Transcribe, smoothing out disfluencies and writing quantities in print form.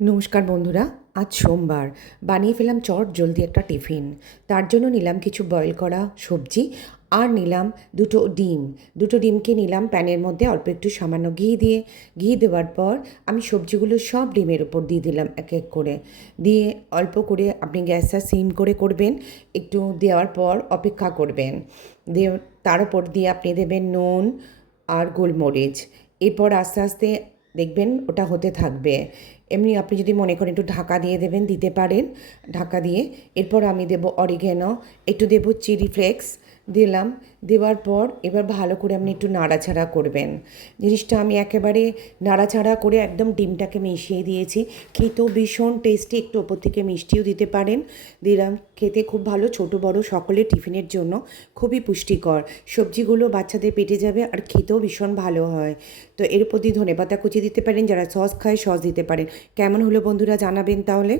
নমস্কার বন্ধুরা, আজ সোমবার বানিয়ে ফেলাম চট জলদি একটা টিফিন। তার জন্য নিলাম কিছু বয়েল করা সবজি আর নিলাম দুটো ডিমকে নিলাম প্যানের মধ্যে অল্প একটু সামান্য ঘি দেওয়ার পর আমি সবজিগুলো সব ডিমের উপর দিয়ে দিলাম এক এক করে। দিয়ে অল্প করে আপনি গ্যাসটা সিম করে করবেন, একটু দেওয়ার পর অপেক্ষা করবেন। দিয়ে তার উপর দিয়ে আপনি দেবেন নুন আর গোলমরিচ। এরপর আস্তে আস্তে দেখবেন ওটা হতে থাকবে। এমনি আপনি যদি মনে করেন একটু ঢাকা দিয়ে দেবেন, দিতে পারেন ঢাকা দিয়ে। এরপর আমি দেবো অরিগ্যানো, একটু দেবো চিলি ফ্লেক্স দিলাম। দেওয়ার পর এবার ভালো করে আপনি একটু নাড়াচাড়া করবেন। জিনিসটা আমি একেবারে নাড়াচাড়া করে একদম ডিমটাকে মিশিয়ে দিয়েছি। খেতেও ভীষণ টেস্টি, একটু ওপর থেকে মিষ্টিও দিতে পারেন। দিলাম, খেতে খুব ভালো, ছোট বড় সকলের টিফিনের জন্য খুবই পুষ্টিকর। সবজিগুলো বাচ্চাদের পেটে যাবে আর খেতেও ভীষণ ভালো হয়। তো এর উপর দিয়ে ধনেপাতা কুচি দিতে পারেন, যারা সস খায় সস দিতে পারেন। কেমন হলো বন্ধুরা জানাবেন তাহলে।